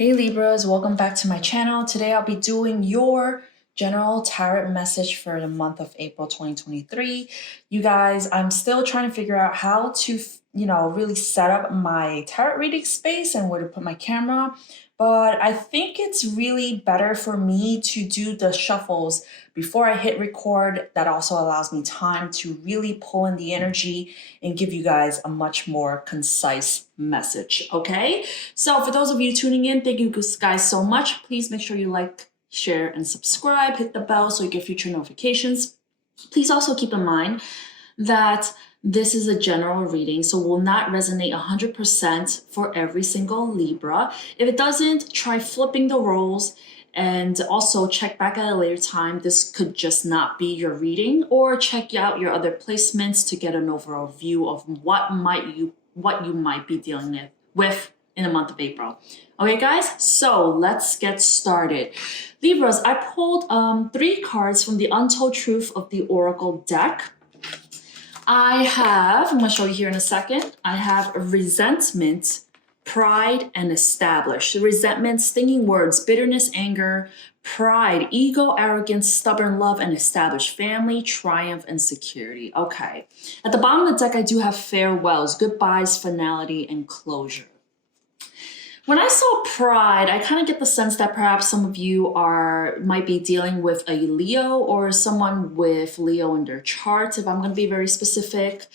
Hey Libras, welcome back to my channel. Today I'll be doing your general tarot message for the month of April 2023. You guys, I'm still trying to figure out how to, really set up my tarot reading space and where to put my camera. But I think it's really better for me to do the shuffles before I hit record. That also allows me time to really pull in the energy and give you guys a much more concise message, okay? So for those of you tuning in, thank you guys so much. Please make sure you like, share, and subscribe. Hit the bell so you get future notifications. Please also keep in mind that this is a general reading, so will not resonate 100% for every single Libra. If it doesn't, try flipping the roles and also check back at a later time. This could just not be your reading, or check out your other placements to get an overall view of what you might be dealing with in the month of April. Okay, guys, so let's get started. Libras, I pulled 3 cards from the Untold Truth of the Oracle deck. I'm going to show you here in a second. I have resentment, pride, and established. Resentment, stinging words, bitterness, anger, pride, ego, arrogance, stubborn love, and established family, triumph, and security. Okay. At the bottom of the deck, I do have farewells, goodbyes, finality, and closure. When I saw pride, I kind of get the sense that perhaps some of you might be dealing with a Leo or someone with Leo in their chart, if I'm going to be very specific.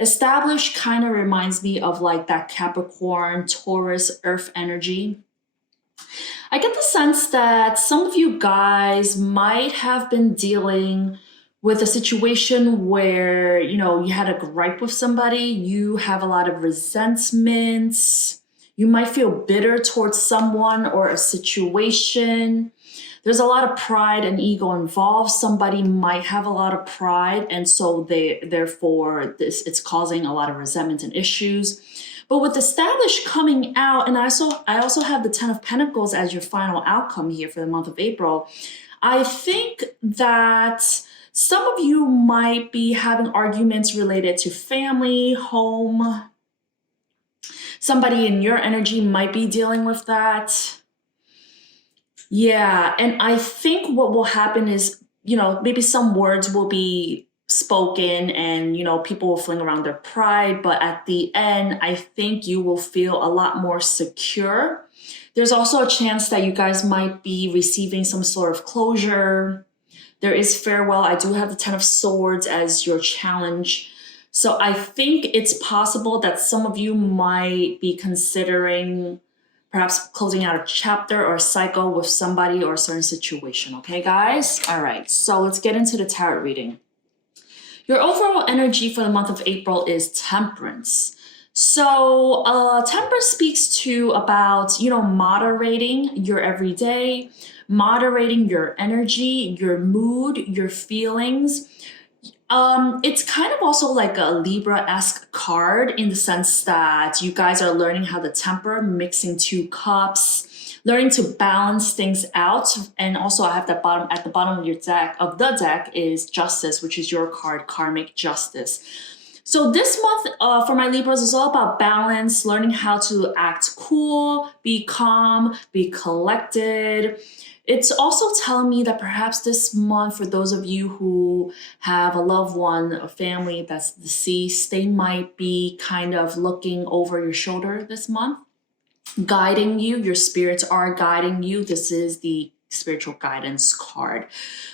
Established kind of reminds me of like that Capricorn, Taurus, Earth energy. I get the sense that some of you guys might have been dealing with a situation where, you had a gripe with somebody, you have a lot of resentments. You might feel bitter towards someone or a situation. There's a lot of pride and ego involved. Somebody might have a lot of pride, and so therefore it's causing a lot of resentment and issues. But with established coming out, and I also have the 10 of Pentacles as your final outcome here for the month of April, I think that some of you might be having arguments related to family, home. Somebody in your energy might be dealing with that. Yeah, and I think what will happen is, maybe some words will be spoken and, people will fling around their pride, but at the end, I think you will feel a lot more secure. There's also a chance that you guys might be receiving some sort of closure. There is farewell. I do have the 10 of Swords as your challenge. So I think it's possible that some of you might be considering perhaps closing out a chapter or a cycle with somebody or a certain situation. Okay, guys? All right, so let's get into the tarot reading. Your overall energy for the month of April is Temperance. So Temperance speaks to about, moderating your everyday, moderating your energy, your mood, your feelings. It's kind of also like a Libra-esque card in the sense that you guys are learning how to temper, mixing 2 cups, learning to balance things out. And also I have at the bottom of the deck is Justice, which is your card, Karmic Justice. So this month for my Libras is all about balance, learning how to act cool, be calm, be collected. It's also telling me that perhaps this month, for those of you who have a loved one, a family that's deceased, they might be kind of looking over your shoulder this month, guiding you. Your spirits are guiding you. This is the spiritual guidance card.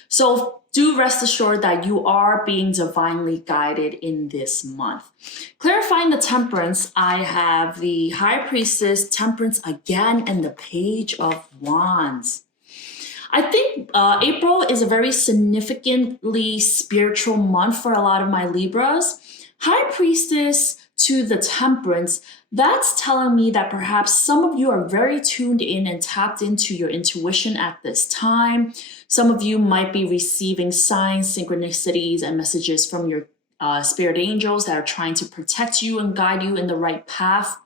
So do rest assured that you are being divinely guided in this month. Clarifying the Temperance, I have the High Priestess, Temperance again, and the Page of Wands. I think April is a very significantly spiritual month for a lot of my Libras. High Priestess to the Temperance, that's telling me that perhaps some of you are very tuned in and tapped into your intuition at this time. Some of you might be receiving signs, synchronicities, and messages from your spirit angels that are trying to protect you and guide you in the right path.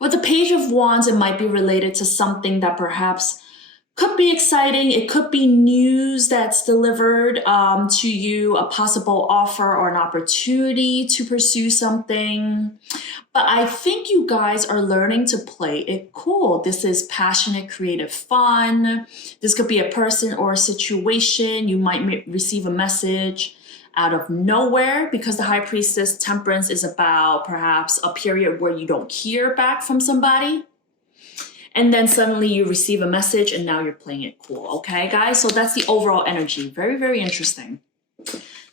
With the Page of Wands, it might be related to something that perhaps Could be exciting. It could be news that's delivered to you, a possible offer or an opportunity to pursue something. But I think you guys are learning to play it cool. This is passionate, creative fun. This could be a person or a situation. You might receive a message out of nowhere because the High Priestess Temperance is about perhaps a period where you don't hear back from somebody. And then suddenly you receive a message and now you're playing it cool. Okay, guys? So that's the overall energy. Very, very interesting.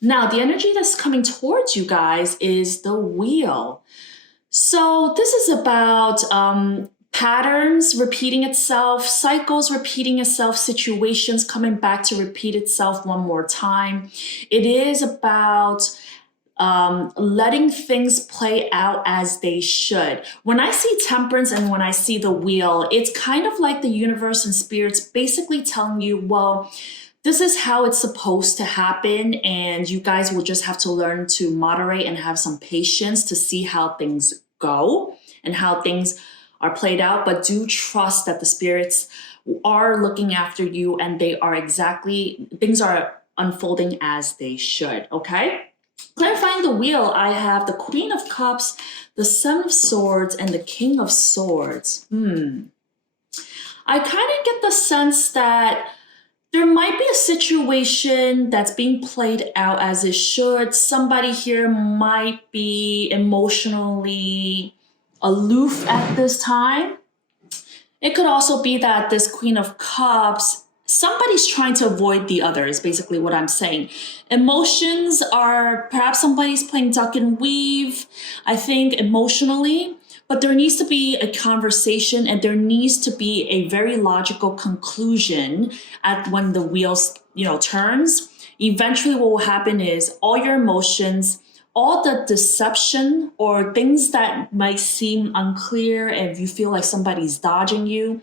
Now, the energy that's coming towards you guys is the Wheel. So this is about patterns repeating itself, cycles repeating itself, situations coming back to repeat itself one more time. It is about letting things play out as they should. When I see Temperance and when I see the Wheel, it's kind of like the universe and spirits basically telling you, well, this is how it's supposed to happen, and you guys will just have to learn to moderate and have some patience to see how things go and how things are played out. But do trust that the spirits are looking after you and things are unfolding as they should, okay? Clarifying the Wheel, I have the Queen of Cups, the Seven of Swords, and the King of Swords. I kind of get the sense that there might be a situation that's being played out as it should. Somebody here might be emotionally aloof at this time. It could also be that this Queen of Cups, somebody's trying to avoid the other, is basically what I'm saying. Emotions are, perhaps somebody's playing duck and weave, I think, emotionally. But there needs to be a conversation and there needs to be a very logical conclusion at when the wheels, turns. Eventually what will happen is all your emotions, all the deception or things that might seem unclear, if you feel like somebody's dodging you,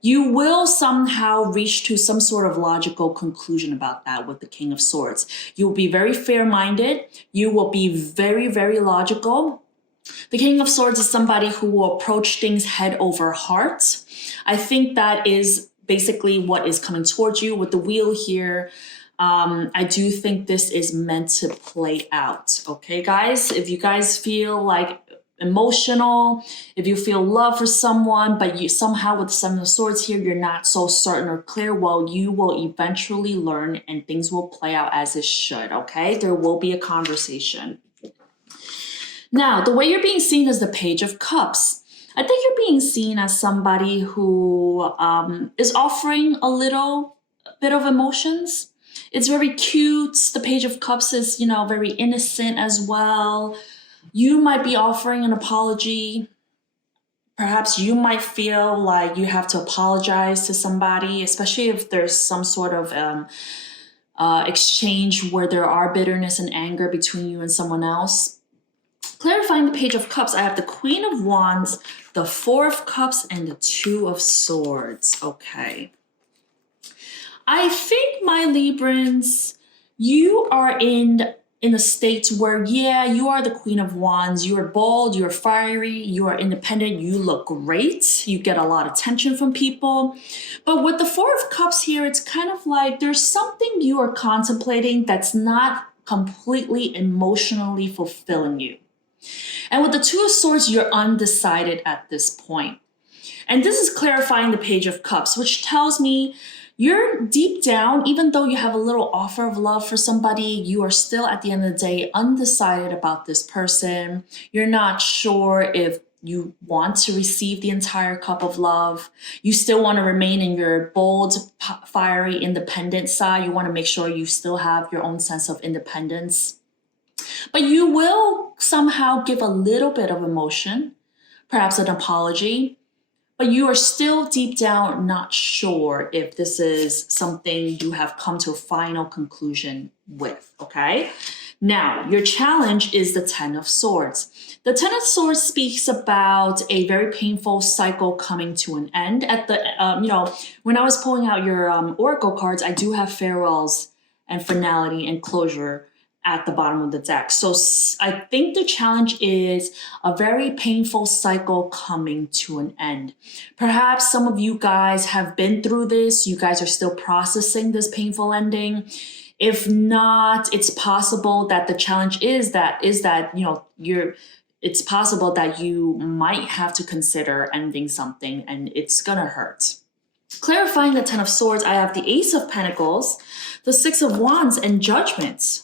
you will somehow reach to some sort of logical conclusion about that with the King of Swords. You will be very fair-minded. You will be very, very logical. The King of Swords is somebody who will approach things head over heart. I think that is basically what is coming towards you. With the Wheel here, I do think this is meant to play out. Okay, guys? If you guys feel like emotional, if you feel love for someone, but you somehow with the Seven of Swords here, you're not so certain or clear, well, you will eventually learn and things will play out as it should, okay? There will be a conversation. Now, the way you're being seen is the Page of Cups. I think you're being seen as somebody who is offering a little bit of emotions. It's very cute. The Page of Cups is, very innocent as well. You might be offering an apology. Perhaps you might feel like you have to apologize to somebody, especially if there's some sort of exchange where there are bitterness and anger between you and someone else. Clarifying the Page of Cups, I have the Queen of Wands, the Four of Cups, and the Two of Swords. Okay. I think, my Librans, you are in a state where, you are the Queen of Wands. You are bold, you are fiery, you are independent, you look great. You get a lot of attention from people. But with the Four of Cups here, it's kind of like there's something you are contemplating that's not completely emotionally fulfilling you. And with the Two of Swords, you're undecided at this point. And this is clarifying the Page of Cups, which tells me you're deep down, even though you have a little offer of love for somebody, you are still at the end of the day undecided about this person. You're not sure if you want to receive the entire cup of love. You still want to remain in your bold, fiery, independent side. You want to make sure you still have your own sense of independence. But you will somehow give a little bit of emotion, perhaps an apology, but you are still deep down not sure if this is something you have come to a final conclusion with, okay? Now, your challenge is the Ten of Swords. The Ten of Swords speaks about a very painful cycle coming to an end. At the, when I was pulling out your oracle cards, I do have farewells and finality and closure at the bottom of the deck. So I think the challenge is a very painful cycle coming to an end. Perhaps some of you guys have been through this. You guys are still processing this painful ending. If not, it's possible that the challenge is that it's possible that you might have to consider ending something and it's gonna hurt. Clarifying the Ten of Swords, I have the Ace of Pentacles, the Six of Wands, and Judgment.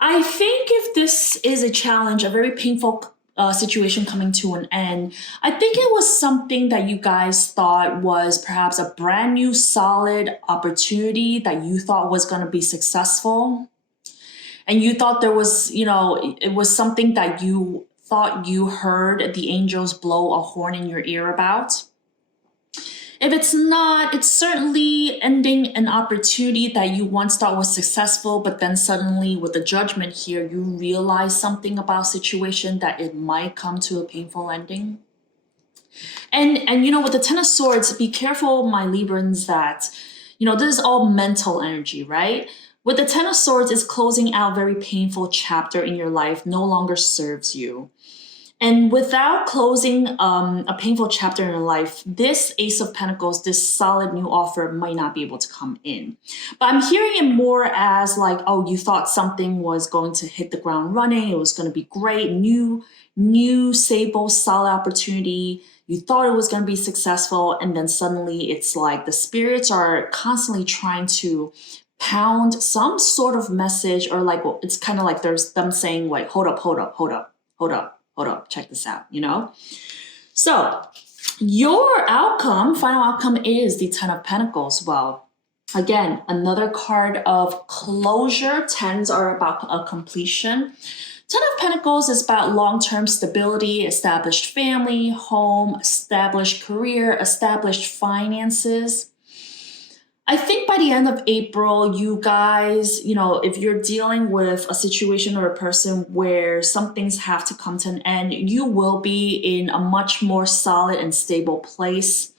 I think if this is a challenge, a very painful situation coming to an end, I think it was something that you guys thought was perhaps a brand new solid opportunity that you thought was going to be successful. And you thought there was, it was something that you thought you heard the angels blow a horn in your ear about. If it's not, it's certainly ending an opportunity that you once thought was successful, but then suddenly with the Judgment here, you realize something about situation that it might come to a painful ending. And with the Ten of Swords, be careful, my Librans, that, this is all mental energy, right? With the Ten of Swords, is closing out a very painful chapter in your life, no longer serves you. And without closing a painful chapter in your life, this Ace of Pentacles, this solid new offer might not be able to come in. But I'm hearing it more as like, oh, you thought something was going to hit the ground running. It was going to be great, new, stable, solid opportunity. You thought it was going to be successful. And then suddenly it's like the spirits are constantly trying to pound some sort of message, or like, well, it's kind of like there's them saying like, hold up, check this out, So your final outcome is the Ten of Pentacles. Well, again, another card of closure. Tens are about a completion. Ten of Pentacles is about long-term stability, established family, home, established career, established finances. I think by the end of April, you guys, if you're dealing with a situation or a person where some things have to come to an end, you will be in a much more solid and stable place.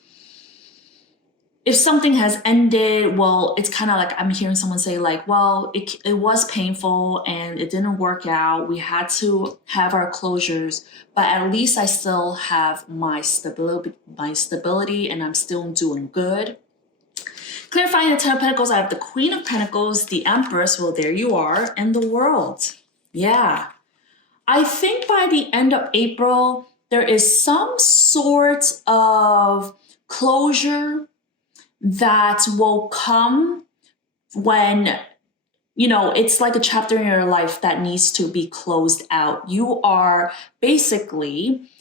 If something has ended, well, it's kind of like I'm hearing someone say like, well, it was painful and it didn't work out. We had to have our closures, but at least I still have my stability and I'm still doing good. Clarifying the Ten of Pentacles, I have the Queen of Pentacles, the Empress, well, there you are, and the World. Yeah. I think by the end of April, there is some sort of closure that will come when, it's like a chapter in your life that needs to be closed out. You are basically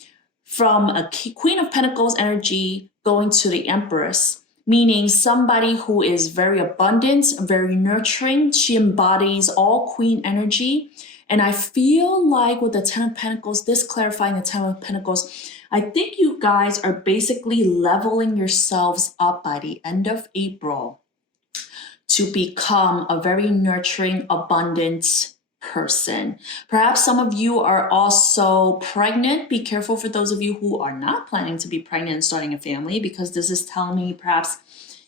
from a Queen of Pentacles energy going to the Empress, meaning somebody who is very abundant, very nurturing. She embodies all Queen energy. And I feel like with the Ten of Pentacles, this clarifying the Ten of Pentacles, I think you guys are basically leveling yourselves up by the end of April to become a very nurturing, abundant person. Perhaps some of you are also pregnant. Be careful for those of you who are not planning to be pregnant and starting a family, because this is telling me perhaps,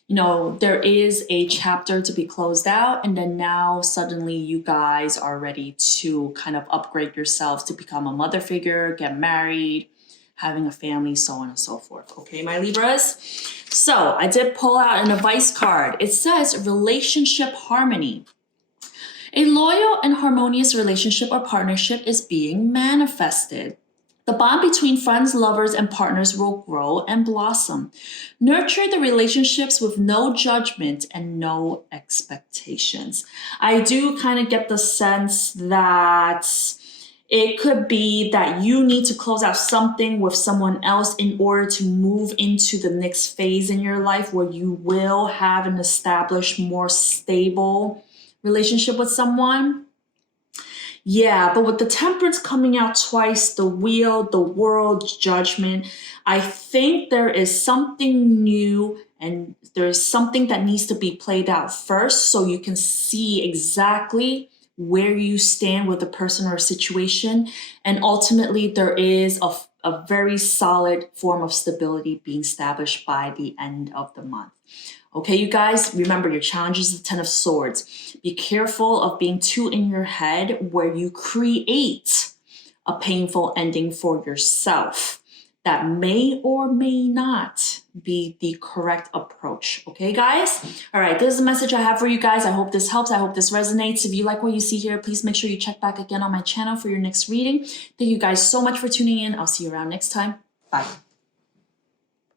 there is a chapter to be closed out. And then now suddenly you guys are ready to kind of upgrade yourselves to become a mother figure, get married, having a family, so on and so forth. Okay, my Libras? So I did pull out an advice card. It says relationship harmony. A loyal and harmonious relationship or partnership is being manifested. The bond between friends, lovers, and partners will grow and blossom. Nurture the relationships with no judgment and no expectations. I do kind of get the sense that it could be that you need to close out something with someone else in order to move into the next phase in your life where you will have an established, more stable relationship with someone. Yeah, but with the Temperance coming out twice, the Wheel, the World, Judgment, I think there is something new and there is something that needs to be played out first so you can see exactly where you stand with a person or a situation. And ultimately, there is a very solid form of stability being established by the end of the month. Okay, you guys, remember your challenge is the 10 of Swords. Be careful of being too in your head where you create a painful ending for yourself. That may or may not be the correct approach. Okay, guys? All right, this is the message I have for you guys. I hope this helps. I hope this resonates. If you like what you see here, please make sure you check back again on my channel for your next reading. Thank you guys so much for tuning in. I'll see you around next time. Bye.